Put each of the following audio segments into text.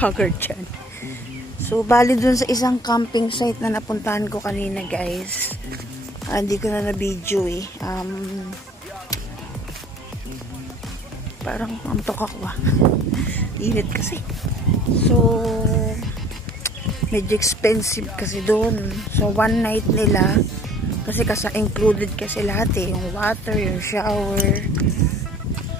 Haggard dyan. So, bali dun sa isang camping site na napuntahan ko kanina, guys. Hindi ko na na-video eh. Parang antok ako ah. Init kasi. So, medyo expensive kasi doon. So, one night nila. Kasi included kasi lahat eh. Yung water, yung shower.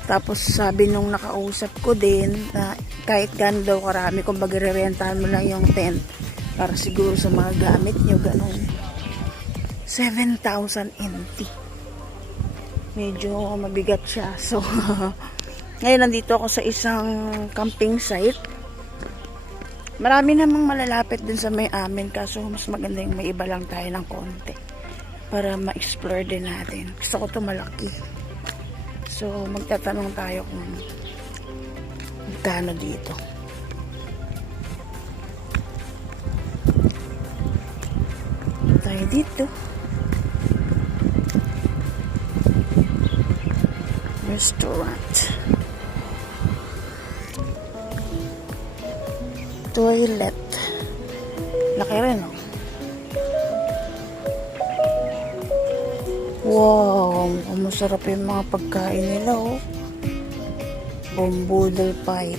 Tapos sabi nung nakausap ko din na kahit gano'n daw karami, kung bagre-rentahan mo lang yung tent para siguro sa mga gamit nyo, gano'n. 7,000 NT. Medyo mabigat siya. So, ngayon nandito ako sa isang camping site. Marami namang malalapit din sa may amin, kaso mas maganda yung may iba lang tayo ng konti para ma-explore din natin. Gusto ko ito malaki. So, magtatanong tayo kung magkano dito. Tayo dito. Restaurant. Toilet. Laki rin, no? Wow, masarap yung mga pagkain nila, oh. Bombudel fight.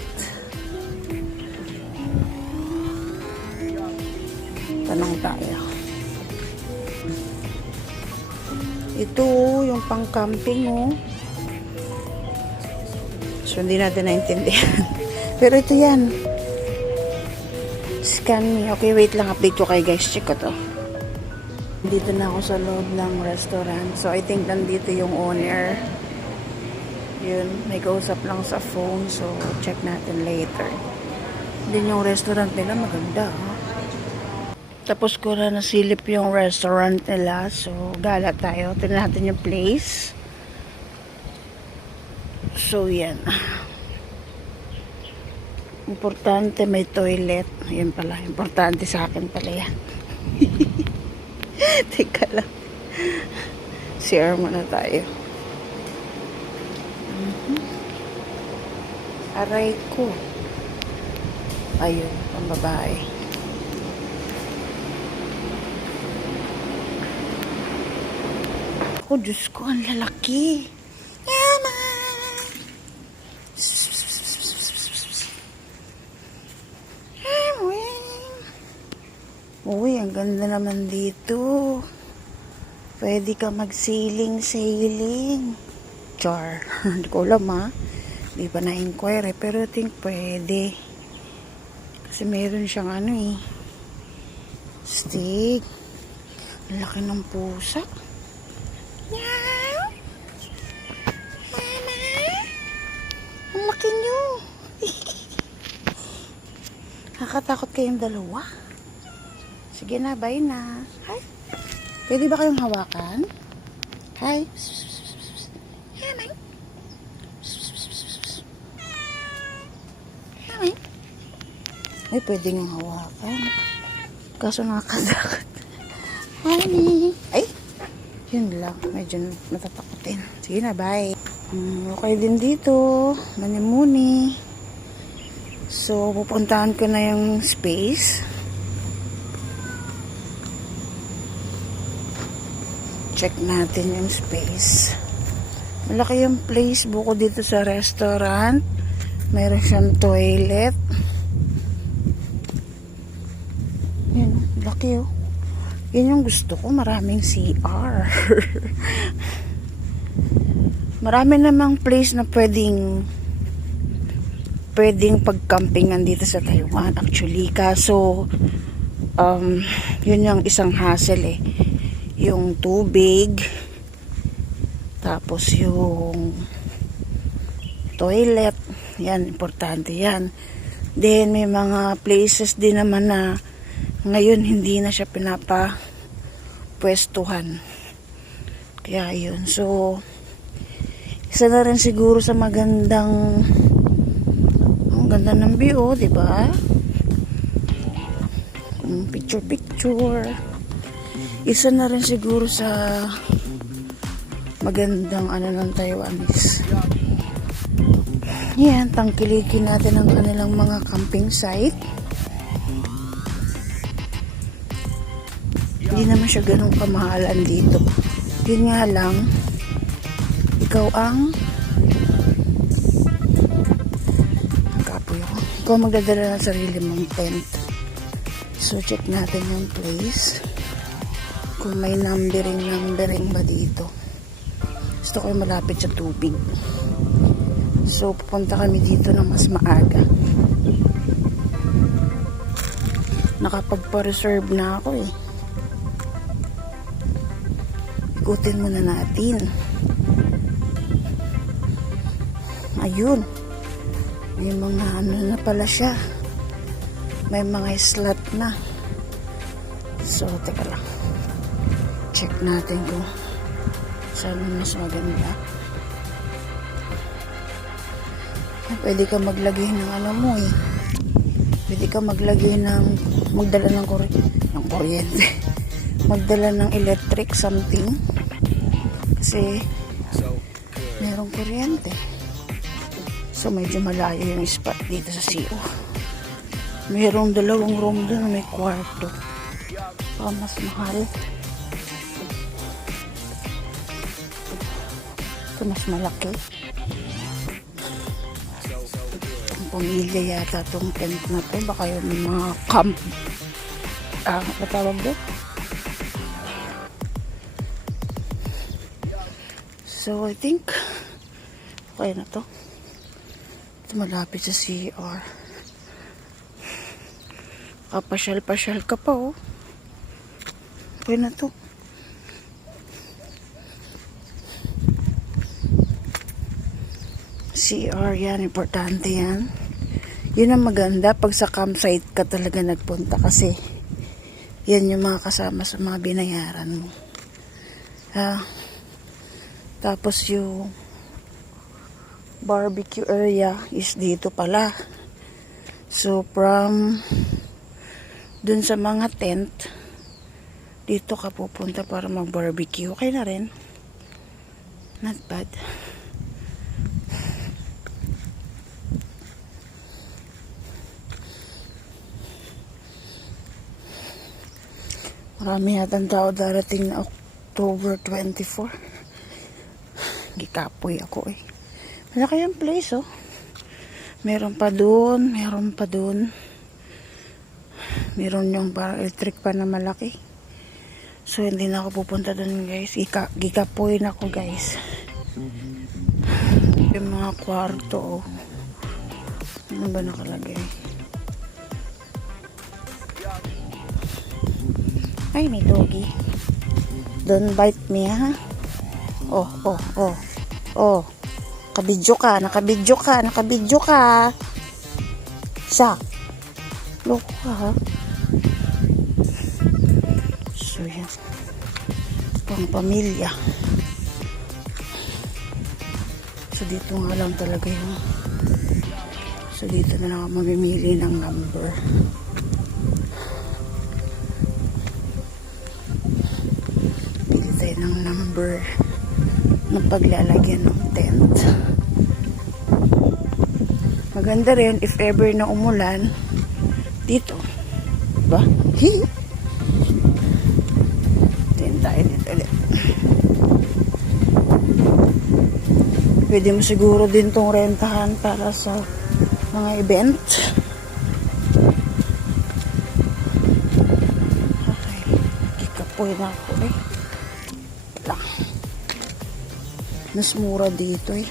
Tanong tayo. Ito, yung pang-camping, oh. So, hindi natin naintindihan. Pero ito yan. Scan me. Okay, wait lang. Update ko kayo, guys. Check ko to. Dito na ako sa loob ng restaurant. So, I think nandito yung owner. Yun, may kausap lang sa phone. So, check natin later. Din yung restaurant nila, maganda. Ha? Tapos ko na nasilip yung restaurant nila. So, gala tayo. Tignan natin yung place. So, yan. Importante may toilet. Yan pala. Importante sa akin pala yan. Teka lang. CR muna tayo. Aray ko. Ayun, ang babae. Ako, Diyos ko, ang lalaki. Yaman! Uy, ang ganda naman dito. Pwede ka mag-sailing. Char. Hindi ko alam, ha. Hindi pa na-inquire, pero I think pwede. Kasi meron siyang ano eh. Stick. Ang laki ng pusa. Meow. Mama. Ang laki nyo. Nakakatakot kayong dalawa. Sige na, bye na. Hi. Pwede ba kayong hawakan? Hi. Hi. Hi. Ay, pwede nga hawakan. Kaso nakakatakot. Honey. Ay. Yun lang. Medyo natatakotin. Sige na, bye. Okay din dito. Manimuni. So, pupuntahan ko na yung space. Check natin yung space. Malaki yung place. Buko dito sa restaurant. Meron siyang toilet. Yan. Laki oh. Yan yung gusto ko. Maraming CR. Marami namang place na pwedeng pagcampingan dito sa Taiwan. Actually. Kaso yun yung isang hassle eh. Yung tubig, tapos yung toilet, yan, importante yan. Then, may mga places din naman na ngayon hindi na siya pinapapwestuhan. Kaya yun. So, isa na rin siguro sa magandang, ang ganda ng view, diba? Picture. Isa na rin siguro sa magandang ano ng Taiwanese. Yan, tangkilikin natin ang kanilang mga camping site. Hindi naman siya ganun kamahalan dito. Yun nga lang, ikaw ang kapoy ako. Ikaw magdadala ng sarili mong tent. So, check natin yung place. Kung may numbering ba dito. Gusto ko yung malapit sa tubig. So, pupunta kami dito ng mas maaga. Nakapagpa-reserve na ako eh. Ikutin muna natin. Ayun. May mga ano na pala siya. May mga slot na. So, teka lang. Check natin kung saan mas maganda. Pwede ka maglagay ng ano mo eh. Pwede ka maglagay ng magdala ng kuryente. Magdala ng electric something. Kasi merong kuryente. So medyo malayo yung spot dito sa CO. Merong 2 room doon, may kwarto. So mas mahal. Ito mas malaki. Pamilya yata itong tent na to. Baka yung mga camp natawag doon. So I think okay na to. Ito malapit sa CR. Kapasyal-pasyal ka pa oh. Okay na to. CR yan, importante yan. Yun ang maganda pag sa campsite ka talaga nagpunta kasi yan yung mga kasama sa mga binayaran mo. Tapos yung barbecue area is dito pala. So from dun sa mga tent, dito ka pupunta para mag-barbecue. Okay na rin. Not bad. Marami yatang tao darating na October 24. Gikapoy ako eh. Malaki yung place oh. Meron pa dun. Meron yung parang electric pa na malaki. So hindi na ako pupunta dun guys. Gikapoy na ako guys. Yung mga kwarto oh. Ano ba nakalagay? Ay, may doggy. Don't bite me, ha? Oh. Nakabidyo ka. Sak. Loko ka, ha? So, yan. Pang pamilya. So, dito nga lang talaga yung... So, dito na lang ako mamimili ng number. Ng number ng paglalagyan ng tent. Maganda rin if ever na umulan dito. Diba? Tent tayo dito ulit. Pwede mo siguro din tong rentahan para sa mga event. Okay. Kikapoy na ako eh. Mas mura dito eh.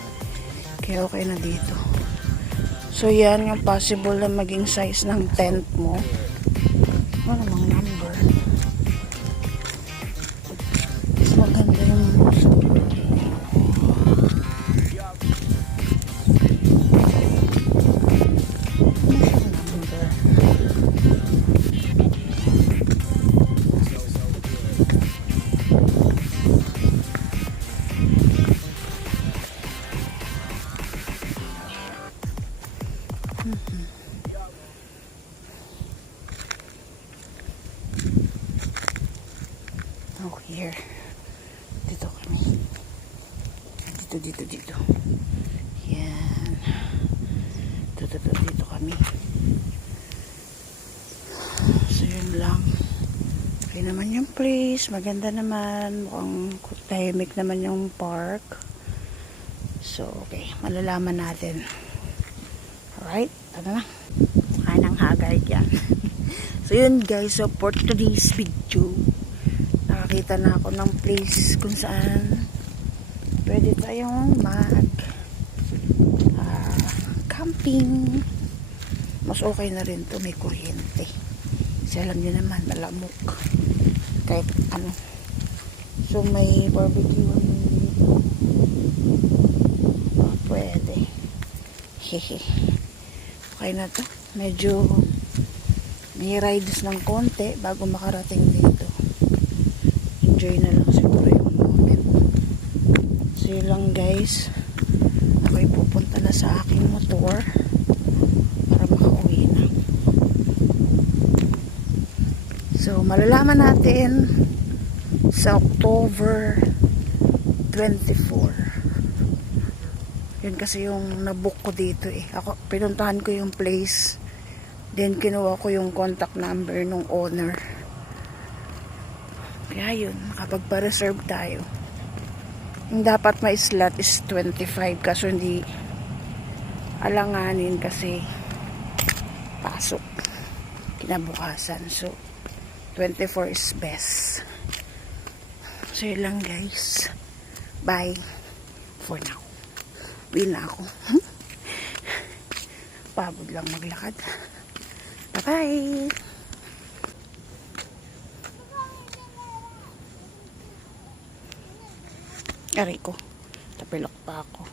Kaya okay na dito. So yan yung possible na maging size ng tent mo. Ano namang number? Mas maganda yung number. Oh, here. Dito kami. Dito. Yan. Dito kami. So yun lang. Okay naman yung place. Maganda naman. Mukhang tahimik naman yung park. So okay. Malalaman natin. Alright. Ano na. Kain ng hagay dyan. So yun guys. So for today's video, nakakita na ako ng place kung saan pwede tayong camping. Mas okay na rin to, may kuryente. Kasi alam nyo naman, malamok. Kahit ano. So may barbecue dito. Pwede. Hehe. Okay na to. Medyo may rides ng konti bago makarating dito. Enjoy na lang siguro yung moment. So yun lang guys. Ako'y pupunta na sa aking motor para makauwi na. So malalaman natin sa October 24. Yun kasi yung nabook ko dito eh. Ako, pinuntahan ko yung place. Then kinuha ko yung contact number ng owner. Kaya yun, nakapagpa-reserve tayo. Yung dapat may slot is 25 kaso hindi alanganin kasi pasok kinabukasan. So 24 is best. So yun lang guys. Bye for now. Uwi na ako. Pagod lang maglakad. Bye bye. Aray ko. Tapilok pa ako.